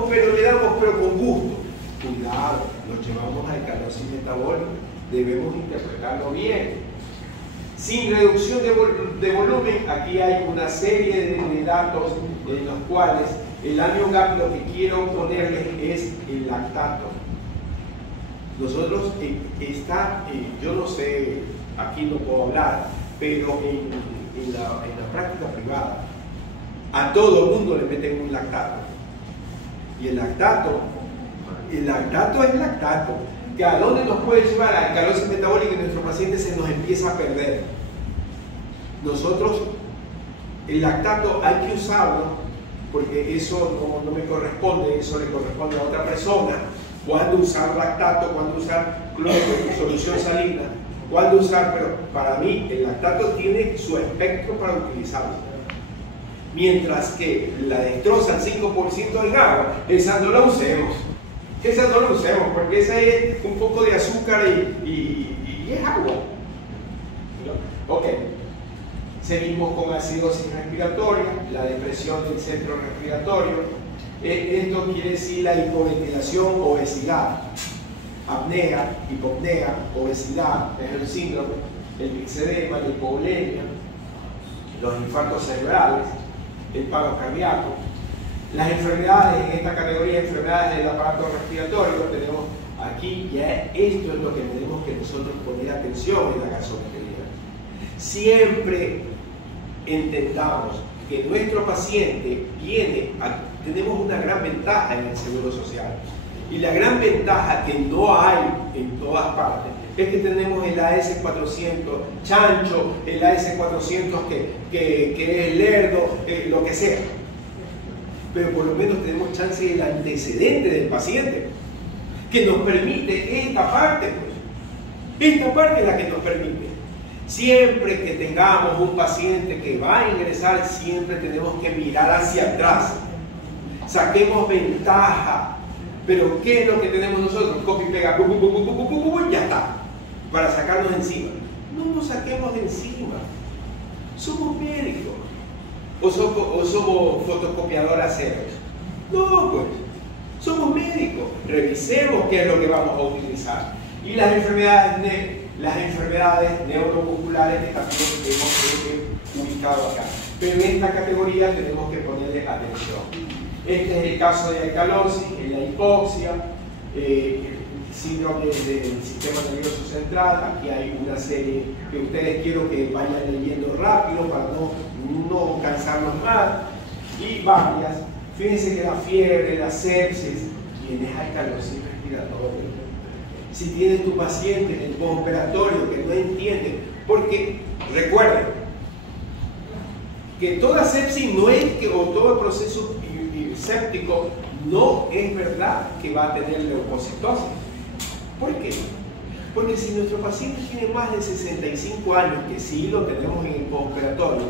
pero con gusto. Cuidado, nos llevamos a alcalosis metabólica. Debemos interpretarlo bien. Sin reducción de volumen, aquí hay una serie de datos en los cuales el AmioGap lo que quiero ponerles es el lactato. Nosotros yo no sé, aquí no puedo hablar, pero en la práctica privada, a todo el mundo le meten un lactato. Y el lactato es lactato. Que a dónde nos puede llevar la alcalosis metabólica y nuestro paciente se nos empieza a perder. Nosotros, el lactato hay que usarlo porque eso no me corresponde, eso le corresponde a otra persona. Cuándo usar lactato, cuándo usar cloro, solución salina, cuándo usar, pero para mí el lactato tiene su espectro para utilizarlo. Mientras que la destroza al 5% en agua, esa no la usemos. Esa no la usemos porque esa es un poco de azúcar y es agua. ¿No? Ok. Seguimos con acidosis respiratoria, la depresión del centro respiratorio. Esto quiere decir la hipoventilación, obesidad, apnea, hipopnea, obesidad, es el síndrome, el mixedema, la hipovolemia, los infartos cerebrales, el paro cardíaco. Las enfermedades, en esta categoría de enfermedades del aparato respiratorio, tenemos aquí, ya esto es lo que tenemos que nosotros poner atención en la gasometría. Siempre entendamos que nuestro paciente tenemos una gran ventaja en el Seguro Social. Y la gran ventaja que no hay en todas partes es que tenemos el AS400 chancho, el AS400 que es lerdo, lo que sea. Pero por lo menos tenemos chance del antecedente del paciente, que nos permite esta parte, pues. Esta parte es la que nos permite. Siempre que tengamos un paciente que va a ingresar, siempre tenemos que mirar hacia atrás. Saquemos ventaja. Pero ¿qué es lo que tenemos nosotros? Copy, pega, ya está. Para sacarnos de encima. No nos saquemos de encima. Somos médicos. ¿O somos fotocopiadoras ceros? No, pues, somos médicos. Revisemos qué es lo que vamos a utilizar. Y las enfermedades neuromusculares que también hemos ubicado acá. Pero en esta categoría tenemos que ponerle atención. Este es el caso de alcalosis, la hipoxia, síndrome del sistema nervioso central. Aquí hay una serie que ustedes quiero que vayan leyendo rápido para no cansarnos más, y varias. Fíjense que la fiebre, la sepsis, tienes alcalosis respiratoria. Si tienes tu paciente en el postoperatorio que no entiende, porque recuerden que toda sepsis no es que, o todo proceso séptico no es verdad que va a tener leucocitosis. ¿Por qué? Porque si nuestro paciente tiene más de 65 años, que sí lo tenemos en el postoperatorio,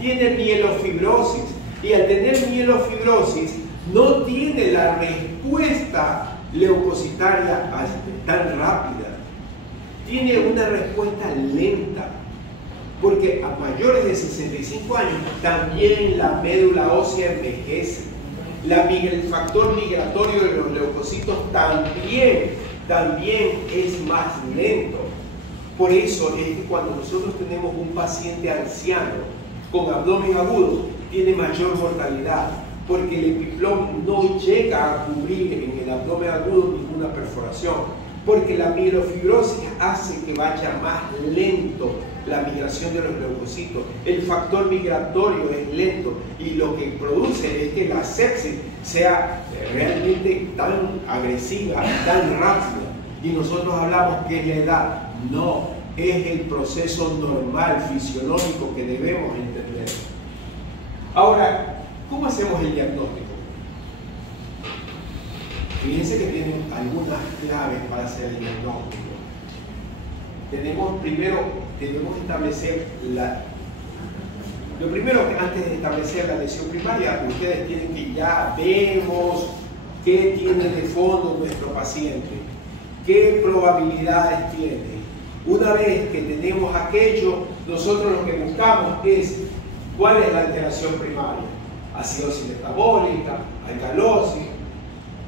tiene mielofibrosis, y al tener mielofibrosis no tiene la respuesta leucocitaria tan rápida, tiene una respuesta lenta, porque a mayores de 65 años también la médula ósea envejece, el factor migratorio de los leucocitos también es más lento. Por eso es que cuando nosotros tenemos un paciente anciano con abdomen agudo, tiene mayor mortalidad, porque el epiplom no llega a cubrir en el abdomen agudo ninguna perforación, porque la mielofibrosis hace que vaya más lento la migración de los leucocitos. El factor migratorio es lento y lo que produce es que la sepsis sea realmente tan agresiva, tan rápida. Y nosotros hablamos que es la edad. No, es el proceso normal, fisiológico que debemos entender. Ahora, ¿cómo hacemos el diagnóstico? Fíjense que tienen algunas claves para hacer el diagnóstico. Primero debemos establecer lo primero que antes de establecer la lesión primaria, ustedes tienen que ya vemos qué tiene de fondo nuestro paciente, qué probabilidades tiene. Una vez que tenemos aquello, nosotros lo que buscamos es cuál es la alteración primaria: acidosis metabólica, alcalosis,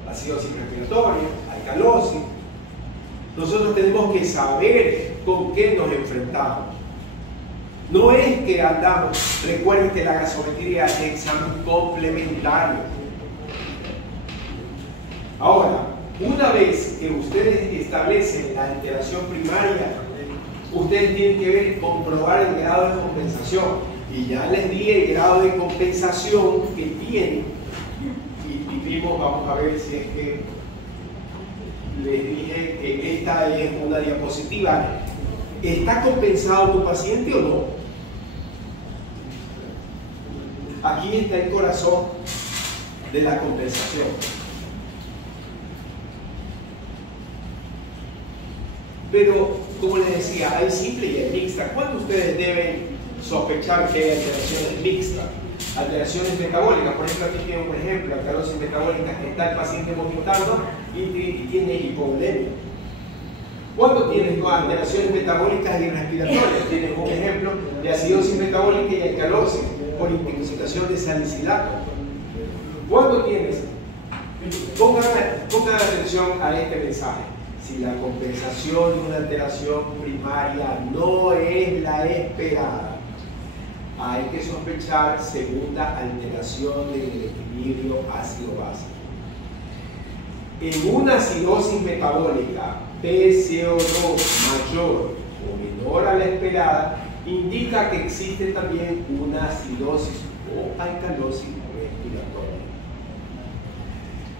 acidosis respiratoria, alcalosis. Nosotros tenemos que saber con qué nos enfrentamos. No es que andamos, recuerden que la gasometría es un examen complementario. Ahora, una vez que ustedes establecen la alteración primaria, ustedes tienen que comprobar el grado de compensación. Y ya les di el grado de compensación que tiene. Y vimos, vamos a ver si es que les dije que esta es una diapositiva. ¿Está compensado tu paciente o no? Aquí está el corazón de la compensación. Pero, como les decía, hay simple y hay mixta. ¿Cuándo ustedes deben sospechar que hay alteraciones mixtas? Alteraciones metabólicas. Por ejemplo, aquí tiene un ejemplo: alcalosis metabólica, que está el paciente vomitando y tiene hipovolemia. ¿Cuándo tienes alteraciones metabólicas y respiratorias? Tienes un ejemplo de acidosis metabólica y alcalosis por intoxicación de salicilato. ¿Cuándo tienes? Pongan atención a este mensaje. Si la compensación de una alteración primaria no es la esperada, hay que sospechar segunda alteración del equilibrio ácido-base. En una acidosis metabólica PCO2 mayor o menor a la esperada, indica que existe también una acidosis o alcalosis respiratoria.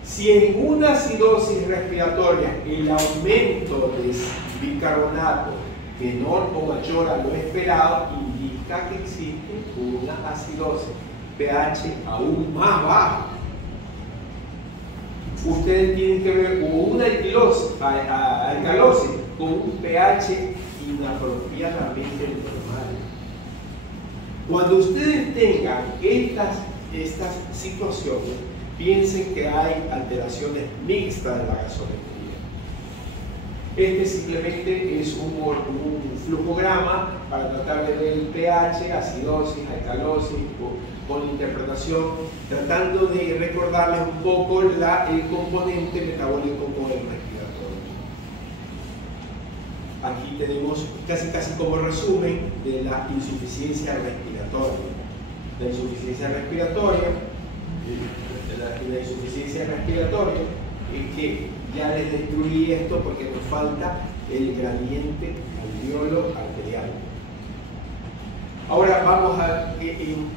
Si en una acidosis respiratoria el aumento de bicarbonato menor o mayor a lo esperado, indica que existe una acidosis pH aún más bajo. Ustedes tienen que ver una alcalosis con un pH inapropiadamente normal. Cuando ustedes tengan estas situaciones, piensen que hay alteraciones mixtas de la gasometría. Este simplemente es un flujograma para tratar de ver el pH, acidosis, alcalosis, con interpretación, tratando de recordarles un poco el componente metabólico con el respiratorio. Aquí tenemos casi como resumen de la insuficiencia respiratoria. La insuficiencia respiratoria es que ya les destruí esto porque nos falta el gradiente alveolo arterial. Ahora vamos a en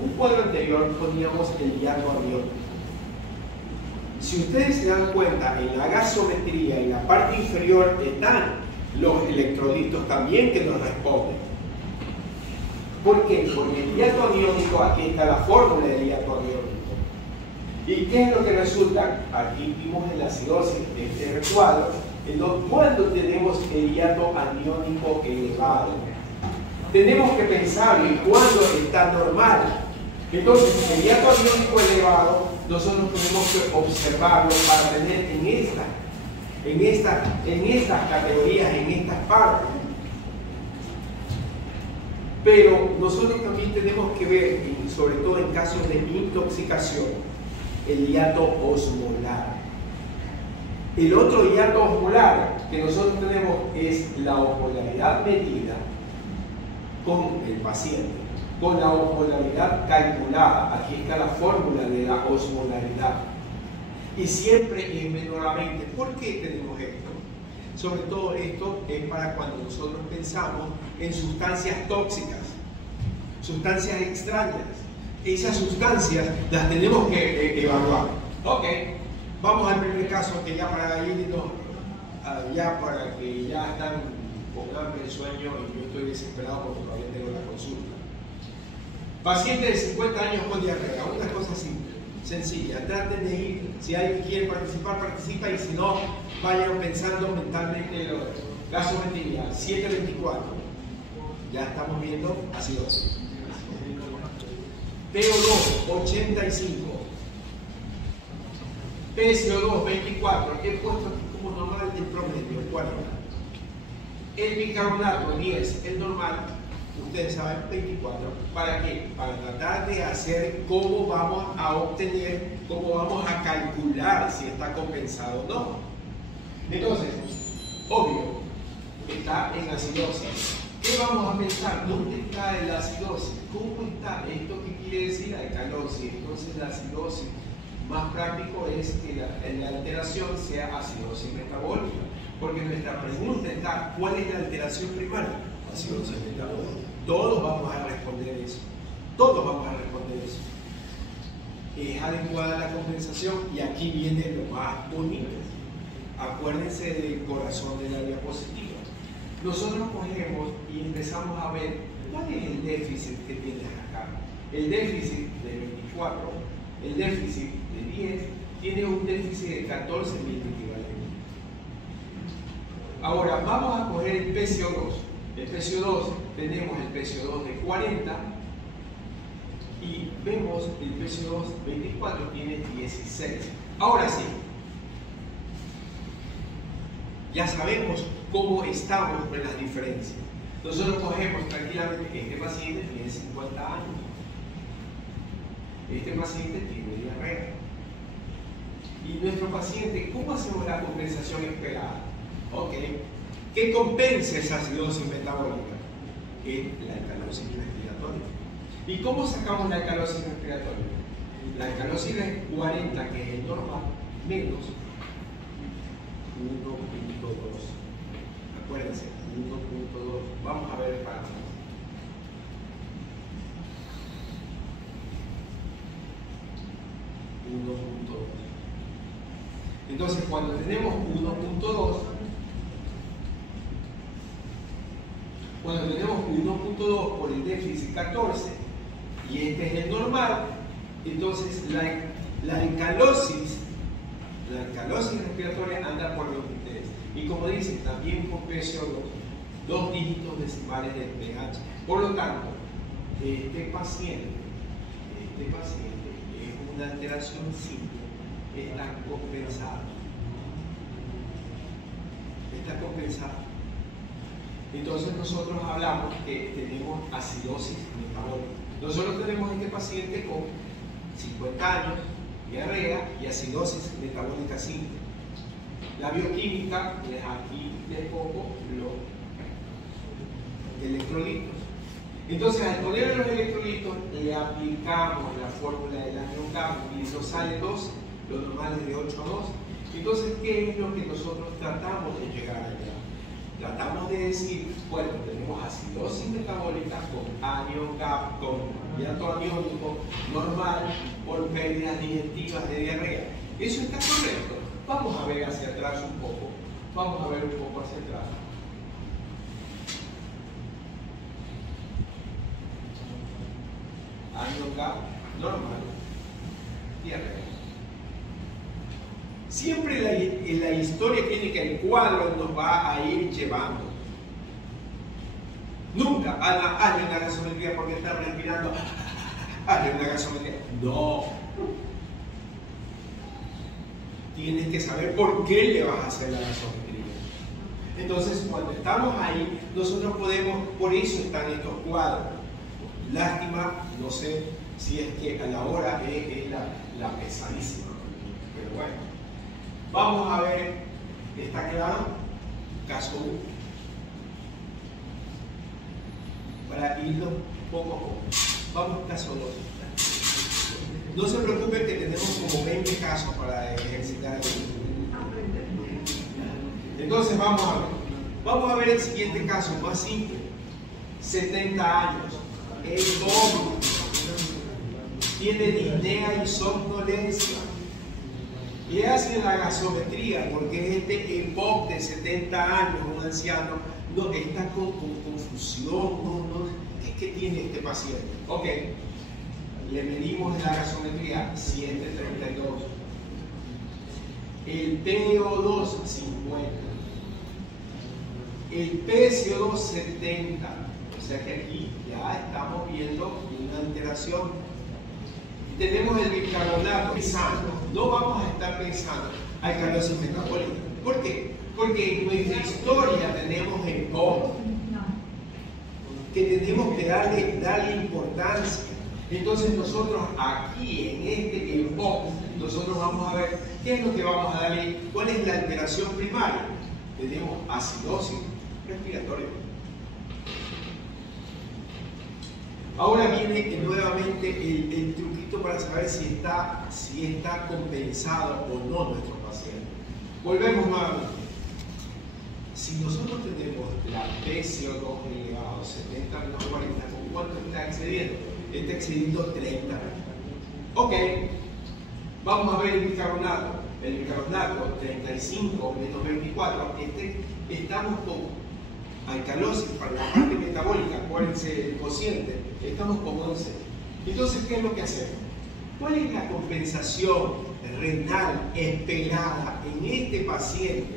un cuadro anterior poníamos el hiato aniónico. Si ustedes se dan cuenta, en la gasometría, en la parte inferior están los electrolitos también que nos responden. ¿Por qué? Porque el hiato aniónico, aquí está la fórmula del hiato aniónico. ¿Y qué es lo que resulta? Aquí vimos en la acidosis de este recuadro, cuando tenemos el hiato aniónico elevado. Tenemos que pensar en cuándo está normal. Entonces, el hiato aniónico elevado, nosotros tenemos que observarlo para tener en estas categorías, en estas partes. Pero nosotros también tenemos que ver, sobre todo en casos de intoxicación, el hiato osmolar. El otro hiato osmolar que nosotros tenemos es la osmolaridad medida con el paciente, con la osmolaridad calculada. Aquí está la fórmula de la osmolaridad. Y siempre es menor a 20. ¿Por qué tenemos esto? Sobre todo esto es para cuando nosotros pensamos en sustancias tóxicas, sustancias extrañas. Esas sustancias las tenemos que evaluar. Ok, vamos al primer caso, que ya para irnos, ya para que ya están con hambre de sueño y yo estoy desesperado porque todavía tengo la consulta. Paciente de 50 años con diarrea, una cosa simple, sencilla. Traten de ir, si alguien quiere participar, participa, y si no, vayan pensando mentalmente en los gasometría, 724. Ya estamos viendo acidosis. PO2, 85. PCO2, 24. He puesto aquí como normal el promedio, 40. El bicarbonato, 10. El normal, ustedes saben, 24. ¿Para qué? Para tratar de hacer cómo vamos a obtener, cómo vamos a calcular si está compensado o no. Entonces, obvio, está en acidosis. ¿Qué vamos a pensar? ¿Dónde está la acidosis? ¿Cómo está? ¿Esto qué quiere decir? La alcalosis. Entonces la acidosis más práctico es que la alteración sea acidosis metabólica. Porque nuestra pregunta está, ¿cuál es la alteración primaria? Acidosis metabólica. Todos vamos a responder eso. Todos vamos a responder eso. ¿Es adecuada la compensación? Y aquí viene lo más bonito. Acuérdense del corazón de la diapositiva. Nosotros cogemos y empezamos a ver cuál es el déficit que tienes acá. El déficit de 24, el déficit de 10, tiene un déficit de 14 mil equivalentes. Ahora vamos a coger el PCO2. El PCO2, tenemos el PCO2 de 40 y vemos el PCO2 24 tiene 16. Ahora sí, ya sabemos cómo estamos con las diferencias. Nosotros cogemos tranquilamente que este paciente tiene 50 años. Este paciente tiene diarrea. Y nuestro paciente, ¿cómo hacemos la compensación esperada? Ok, ¿qué compensa esa acidosis metabólica? Es la alcalosis respiratoria. ¿Y cómo sacamos la alcalosis respiratoria? La alcalosis es 40, que es el normal, menos 1.2. Acuérdense, 1.2. Vamos a ver el parámetro. Entonces, cuando tenemos 1.2, por el déficit 14 y este es el normal, entonces la alcalosis respiratoria anda por 23. Y como dicen, también con PCO2, 2 dígitos decimales del pH. Por lo tanto, este paciente es una alteración simple, está compensado. Está compensado. Entonces nosotros hablamos que tenemos acidosis metabólica. Nosotros tenemos este paciente con 50 años, diarrea y acidosis metabólica simple. La bioquímica, aquí les pongo los electrolitos. Entonces, al poner los electrolitos, le aplicamos la fórmula de la NeoCap y nos sale 12, lo normal es de 8 a 12. Entonces, ¿qué es lo que nosotros tratamos de llegar allá? Tratamos de decir, bueno, tenemos acidosis metabólica con ANeoCap, con hiato aniónico normal por pérdidas digestivas de diarrea. ¿Eso está correcto? Vamos a ver hacia atrás un poco. Vamos a ver un poco hacia atrás. ANeoCap normal, diarrea. Siempre la historia clínica, el cuadro nos va a ir llevando. Nunca hazle una gasometría porque está respirando. Hazle una gasometría. No. Tienes que saber por qué le vas a hacer la gasometría. Entonces, cuando estamos ahí, nosotros podemos, por eso están estos cuadros. Lástima, no sé si es que a la hora es la pesadísima. Pero bueno. Vamos a ver, ¿está claro? caso 1. Para irnos poco a poco. Vamos al caso 2. No se preocupen que tenemos como 20 casos para ejercitar el estudio. Entonces vamos a ver. Vamos a ver el siguiente caso, más simple. 70 años. El hombre tiene disnea y somnolencia. Y hace la gasometría, porque este EPOC de 70 años, un anciano, no está con confusión. ¿Qué tiene este paciente? Ok. Le medimos la gasometría 732. El PO2 50. El PCO2 70. O sea que aquí ya estamos viendo una alteración. Tenemos el bicarbonato pensando. No vamos a estar pensando alcalosis metabólica. ¿Por qué? Porque en nuestra historia tenemos el POC, que tenemos que darle importancia. Entonces nosotros aquí en este EPOC, nosotros vamos a ver qué es lo que vamos a darle, cuál es la alteración primaria. Tenemos acidosis respiratoria. Ahora viene nuevamente el truquito para saber si está compensado o no nuestro paciente. Volvemos nuevamente. Si nosotros tenemos la PCO2 elevado 70 menos 40, ¿con cuánto está excediendo? Está excediendo 30. Ok, vamos a ver el bicarbonato. El bicarbonato 35 menos 24. Estamos con alcalosis para la parte metabólica. Acuérdense el cociente. Estamos con 11. Entonces, ¿qué es lo que hacemos? ¿Cuál es la compensación renal esperada en este paciente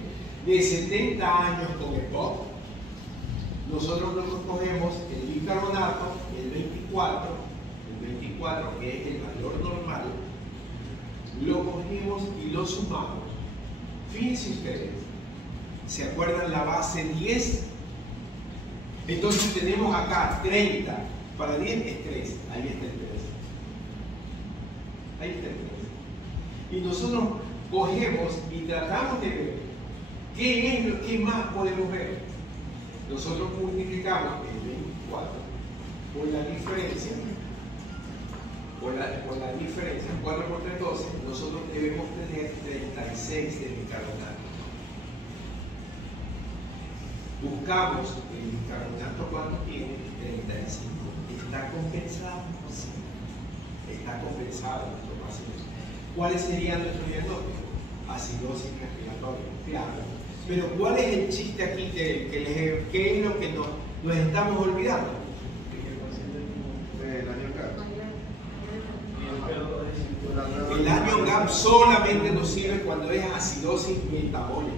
de 70 años con EPOC? Nosotros nos cogemos el bicarbonato, el 24, que es el valor normal, lo cogemos y lo sumamos. Fíjense ustedes, ¿se acuerdan la base 10? Entonces tenemos acá 30, para 10 es 3, ahí está el 3. Ahí está el 3. Y nosotros cogemos y tratamos de ver qué más podemos ver. Nosotros multiplicamos el 24 por la diferencia, 4 por 3, 12, nosotros debemos tener 36 de bicarbonato. Buscamos el bicarbonato, ¿cuánto tiene? 35. ¿Está compensado? Sí. Está compensado nuestro paciente. ¿Cuál sería nuestro diagnóstico? Acidosis respiratoria. Claro. Pero ¿cuál es el chiste aquí ¿qué es lo que nos estamos olvidando? El año GAP solamente nos sirve cuando es acidosis metabólica.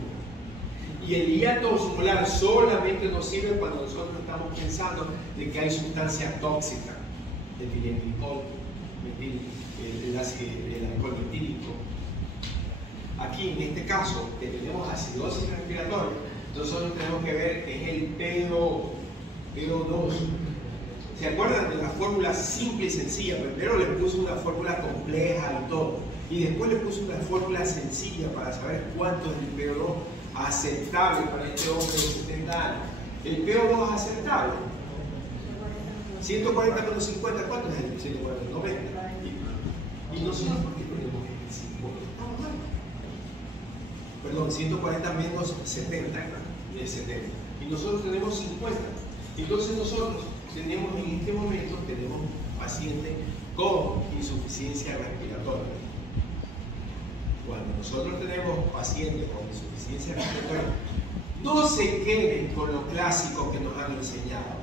Y el hiato osmolar solamente nos sirve cuando nosotros estamos pensando de que hay sustancia tóxica, etilenglicol, el alcohol metílico. Aquí, en este caso, que tenemos acidosis respiratoria, nosotros tenemos que ver es el PO2. ¿Se acuerdan de la fórmula simple y sencilla? Primero les puse una fórmula compleja y todo, y después les puse una fórmula sencilla para saber cuánto es el PO2 aceptable para este hombre de 70 años. El PO2 aceptable, 140 menos 50, ¿cuánto es el 140? 90. Y nosotros, ¿por qué tenemos el 50? Estamos mal. Perdón, 140 menos 70, es 70. Y nosotros tenemos 50. Entonces nosotros tenemos en este momento, tenemos pacientes con insuficiencia respiratoria. Cuando nosotros tenemos pacientes con insuficiencia respiratoria, no se queden con lo clásico que nos han enseñado,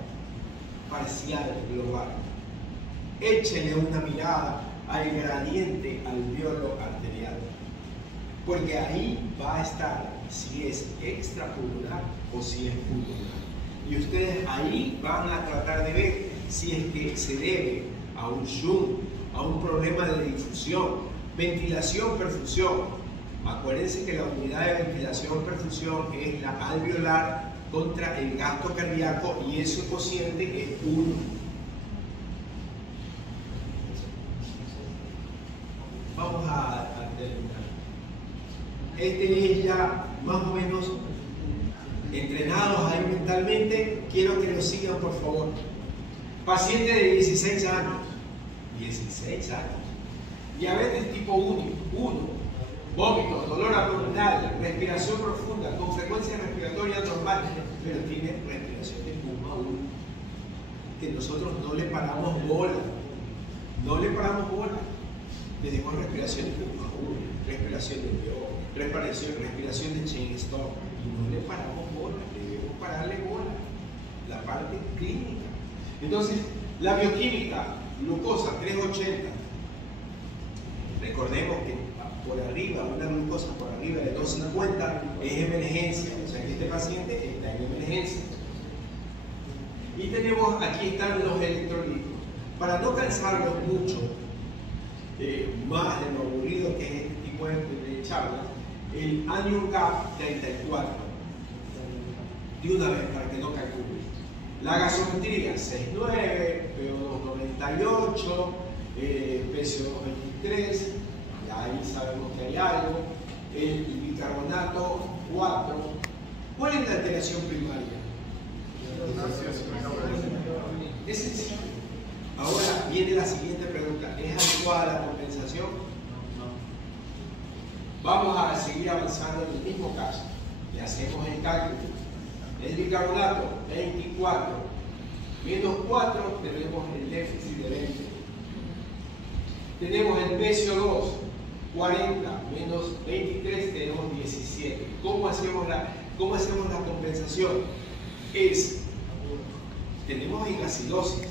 parcial global. Échenle una mirada al gradiente alveolo arterial, porque ahí va a estar si es extrapulmonar o si es pulmonar. Y ustedes ahí van a tratar de ver si es que se debe a un shunt, a un problema de difusión, ventilación, perfusión. Acuérdense que la unidad de ventilación, perfusión es la alveolar contra el gasto cardíaco y ese cociente es 1. Vamos a terminar. Este es ya más o menos Entrenados ahí mentalmente, quiero que lo sigan por favor. Paciente de 16 años. 16 años. Diabetes tipo 1. Vómito, dolor abdominal, respiración profunda, con frecuencia respiratoria normal, pero tiene respiración de pulmón 1. Que nosotros no le paramos bola. Tenemos respiración de pulmón 1, respiración de Dios, respiración de chain stop. Y no le paramos bola, debemos pararle bola. La parte clínica. Entonces, la bioquímica, glucosa 380. Recordemos que por arriba, una glucosa por arriba de 250 es emergencia, o sea que este paciente está en emergencia. Y tenemos, aquí están los electrolitos. Para no cansarlos mucho, más de lo aburrido que es este tipo de charlas, el Anion Gap 34, de una vez para que no calcule. La gasometría 6,9, PO2 98, PCO2 23, ahí sabemos que hay algo, el bicarbonato 4. ¿Cuál es la alteración primaria? Es sencillo. Ahora viene la siguiente pregunta: ¿es adecuada la compensación? Vamos a seguir avanzando en el mismo caso. Le hacemos el cálculo. El bicarbonato 24 menos 4, tenemos el déficit de 20. Tenemos el PCO2 40 menos 23, tenemos 17. ¿Cómo hacemos la compensación? Tenemos higacidosis.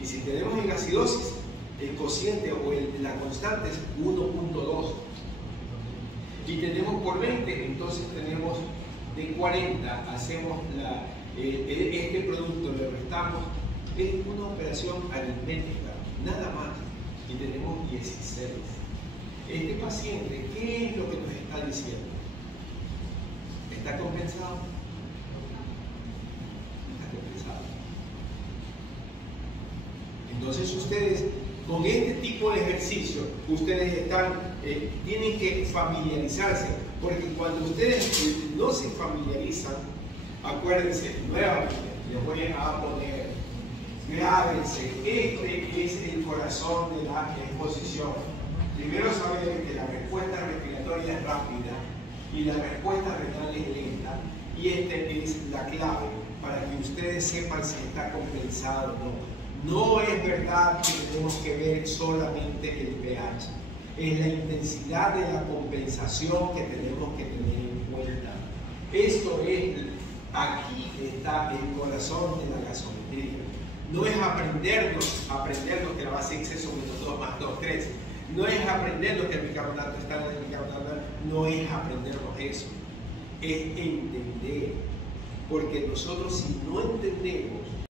Y si tenemos higacidosis, el cociente o la constante es 1.2. Y tenemos por 20, entonces tenemos de 40, hacemos este producto, le restamos, es una operación aritmética, nada más. Y tenemos 16. Este paciente, ¿qué es lo que nos está diciendo? ¿Está compensado? Está compensado. Entonces ustedes, con este tipo de ejercicio, ustedes tienen que familiarizarse, porque cuando ustedes no se familiarizan, acuérdense, nuevamente, les voy a poner, grábense, este es el corazón de la exposición. Primero saben que la respuesta respiratoria es rápida y la respuesta renal es lenta, y esta es la clave para que ustedes sepan si está compensado o no. No es verdad que tenemos que ver solamente el pH, es la intensidad de la compensación que tenemos que tener en cuenta. Esto es, aquí está el corazón de la gasometría. No es aprendernos que la base X es menos 2 más 2, 3. No es aprendernos que el bicarbonato está en el bicarbonato, no es aprendernos eso. Es entender. Porque nosotros, si no entendemos